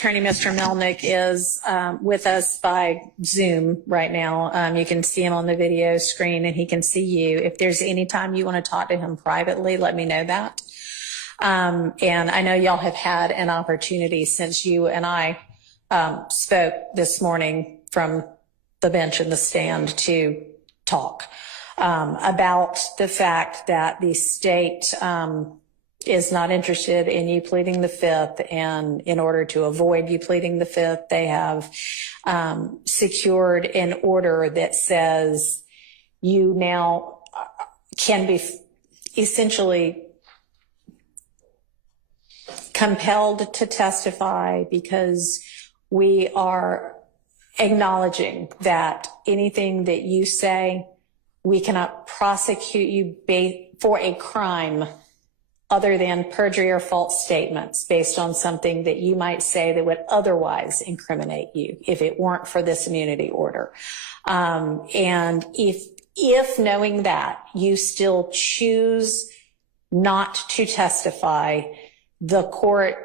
Attorney Mr. Melnick is with us by Zoom right now. You can see him on the video screen and he can see you. If there's any time you want to talk to him privately, let me know that. And I know y'all have had an opportunity since you and I spoke this morning from the bench and the stand to talk about the fact that the state is not interested in you pleading the fifth, and in order to avoid you pleading the fifth, they have secured an order that says you now can be essentially compelled to testify, because we are acknowledging that anything that you say, we cannot prosecute you for a crime other than perjury or false statements based on something that you might say that would otherwise incriminate you if it weren't for this immunity order. And if knowing that you still choose not to testify, the court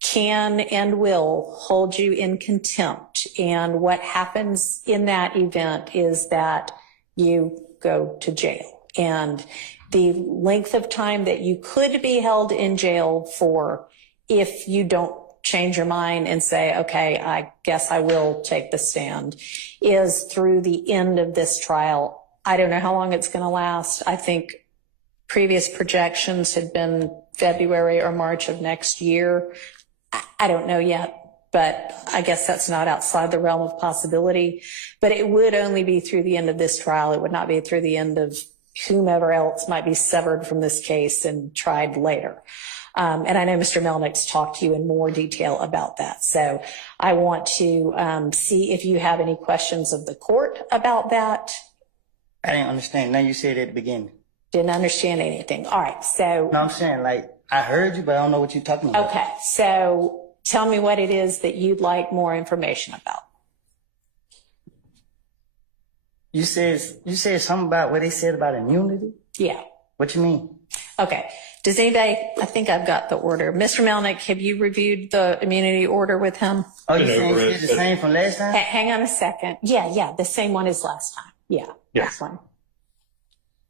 can and will hold you in contempt. And what happens in that event is that you go to jail. And the length of time that you could be held in jail for, if you don't change your mind and say, okay, I guess I will take the stand, is through the end of this trial. I don't know how long it's going to last. I think previous projections had been February or March of next year. I don't know yet, but I guess that's not outside the realm of possibility. But it would only be through the end of this trial. It would not be through the end of whomever else might be severed from this case and tried later. And I know Mr. Melnick's talked to you in more detail about that. So I want to see if you have any questions of the court about that. I didn't understand. Now you said at the beginning. Didn't understand anything. All right. So. No, I'm saying, like, I heard you, but I don't know what you're talking about. Okay. So tell me what it is that you'd like more information about. You said something about what they said about immunity? Yeah. What you mean? Okay. Does anybody, I think I've got the order. Mr. Melnick, have you reviewed the immunity order with him? Oh, you saying it's the same from last time? Hang on a second. Yeah. The same one as last time. Yeah. This one.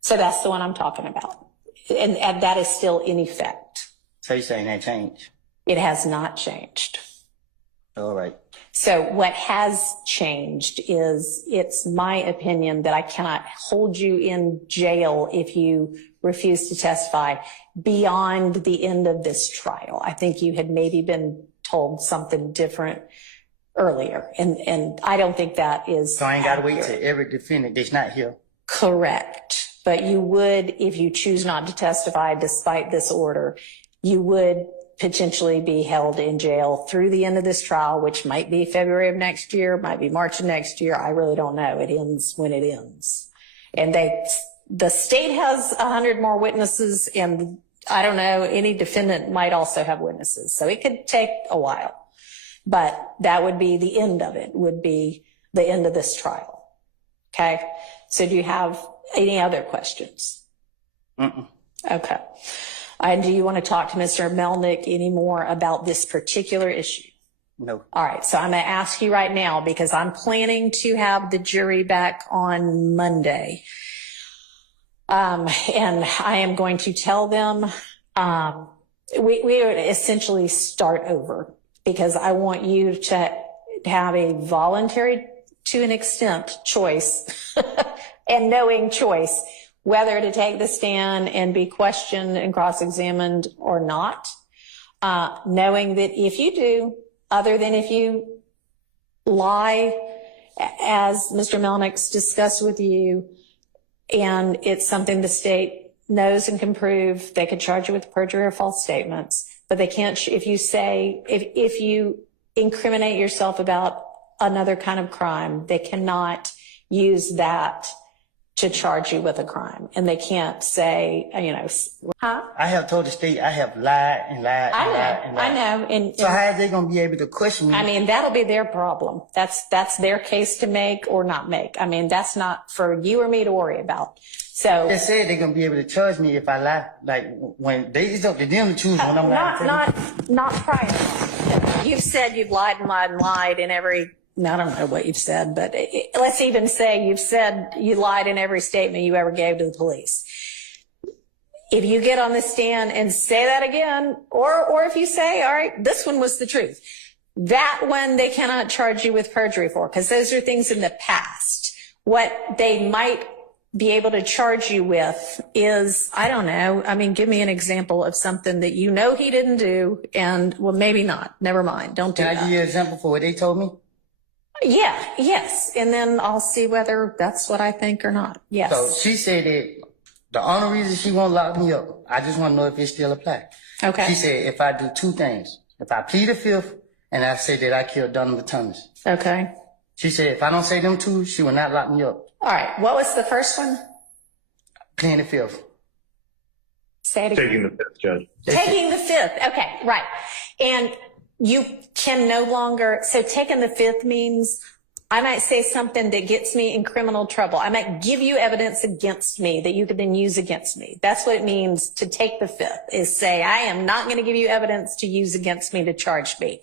So that's the one I'm talking about. And that is still in effect. So you're saying that changed? It has not changed. All right. So what has changed is, it's my opinion that I cannot hold you in jail if you refuse to testify beyond the end of this trial. I think you had maybe been told something different earlier, and I don't think that is. So I ain't got to wait till every defendant that's not here. Correct. But you would, if you choose not to testify despite this order, you would potentially be held in jail through the end of this trial, which might be February of next year, might be March of next year. I really don't know. It ends when it ends. And the state has 100 more witnesses, and I don't know, any defendant might also have witnesses. So it could take a while, but that would be the end of it, would be the end of this trial. Okay. So do you have any other questions? Okay. And do you want to talk to Mr. Melnick any more about this particular issue? No. All right. So I'm going to ask you right now, because I'm planning to have the jury back on Monday. And I am going to tell them, we would essentially start over, because I want you to have a voluntary, to an extent, choice and knowing choice, whether to take the stand and be questioned and cross-examined or not, knowing that if you do, other than if you lie, as Mr. Melnick's discussed with you, and it's something the state knows and can prove, they could charge you with perjury or false statements, but they can't, if you incriminate yourself about another kind of crime, they cannot use that to charge you with a crime. And they can't say, I have told the state I have lied and lied and lied and lied. I know. And so how are they going to be able to question me? I mean, that'll be their problem. That's their case to make or not make. I mean, that's not for you or me to worry about. So they said they're going to be able to charge me if I lie. Like, when it's up to them to choose when I'm lying. Not prior. you've said you've lied and lied and lied in every, I don't know what you've said, but let's even say you've said you lied in every statement you ever gave to the police. If you get on the stand and say that again, or if you say, all right, this one was the truth, that one they cannot charge you with perjury for, because those are things in the past. What they might be able to charge you with is, I don't know, I mean, give me an example of something that you know he didn't do, and well, maybe not. Never mind. Don't do that. Can I give you an example for what they told me? Yeah, yes. And then I'll see whether that's what I think or not. Yes. So she said that the only reason she won't lock me up, I just want to know if it still applies. Okay. She said if I do two things, if I plead the fifth and I say that I killed Donovan Thomas. Okay. She said if I don't say them two, she will not lock me up. All right. What was the first one? Pleading the fifth. Say it again. Taking the fifth, Judge. Taking the fifth. Okay, right. And you can no longer, so taking the fifth means I might say something that gets me in criminal trouble. I might give you evidence against me that you could then use against me. That's what it means to take the fifth, is say, I am not going to give you evidence to use against me to charge me.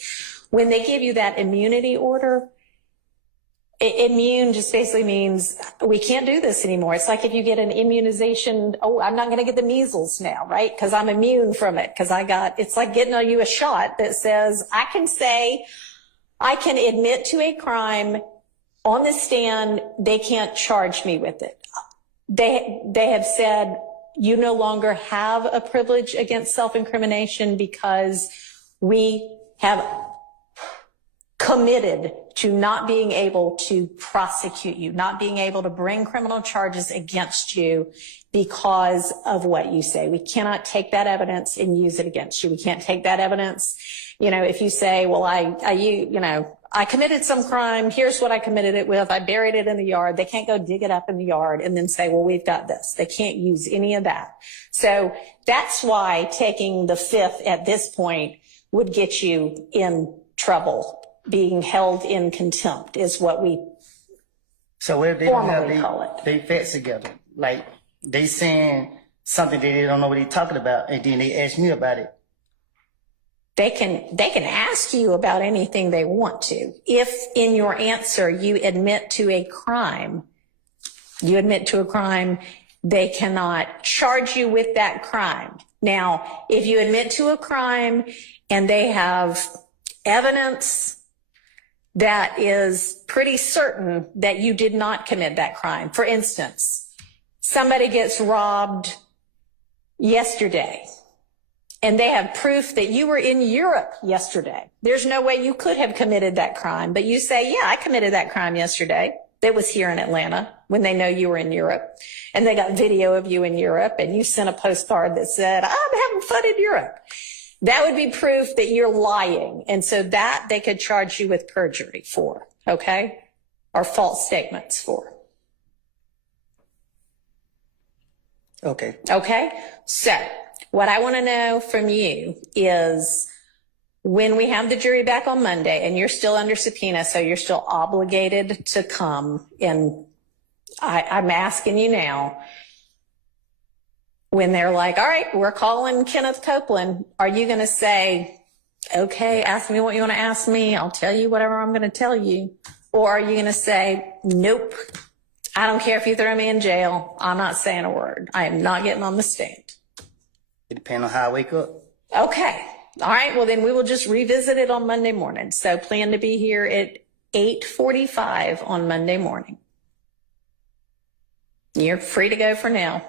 When they give you that immunity order, immune just basically means we can't do this anymore. It's like if you get an immunization, oh, I'm not going to get the measles now, right? Because I'm immune from it. Because it's like getting you a shot that says, I can admit to a crime on the stand, they can't charge me with it. They have said you no longer have a privilege against self-incrimination because we have committed to not being able to prosecute you, not being able to bring criminal charges against you because of what you say. We cannot take that evidence and use it against you. We can't take that evidence. If you say, well, I committed some crime. Here's what I committed it with. I buried it in the yard. They can't go dig it up in the yard and then say, well, we've got this. They can't use any of that. So that's why taking the fifth at this point would get you in trouble. Being held in contempt is what we So what if they don't formally have call it. they facts together? Like they saying something that they don't know what they're talking about, and then they ask me about it. They can ask you about anything they want to. If in your answer you admit to a crime, they cannot charge you with that crime. Now, if you admit to a crime and they have evidence that is pretty certain that you did not commit that crime. For instance, somebody gets robbed yesterday and they have proof that you were in Europe yesterday. There's no way you could have committed that crime, but you say, yeah, I committed that crime yesterday. That was here in Atlanta when they know you were in Europe and they got video of you in Europe and you sent a postcard that said, I'm having fun in Europe. That would be proof that you're lying. And so that they could charge you with perjury for, okay? Or false statements for. Okay. Okay? So what I want to know from you is when we have the jury back on Monday and you're still under subpoena, so you're still obligated to come, and I'm asking you now, when they're like, all right, we're calling Kenneth Copeland, are you going to say, okay, ask me what you want to ask me. I'll tell you whatever I'm going to tell you. Or are you going to say, nope, I don't care if you throw me in jail. I'm not saying a word. I am not getting on the stand. It depends on how I wake up. Okay. All right. Well, then we will just revisit it on Monday morning. So plan to be here at 8:45 on Monday morning. You're free to go for now.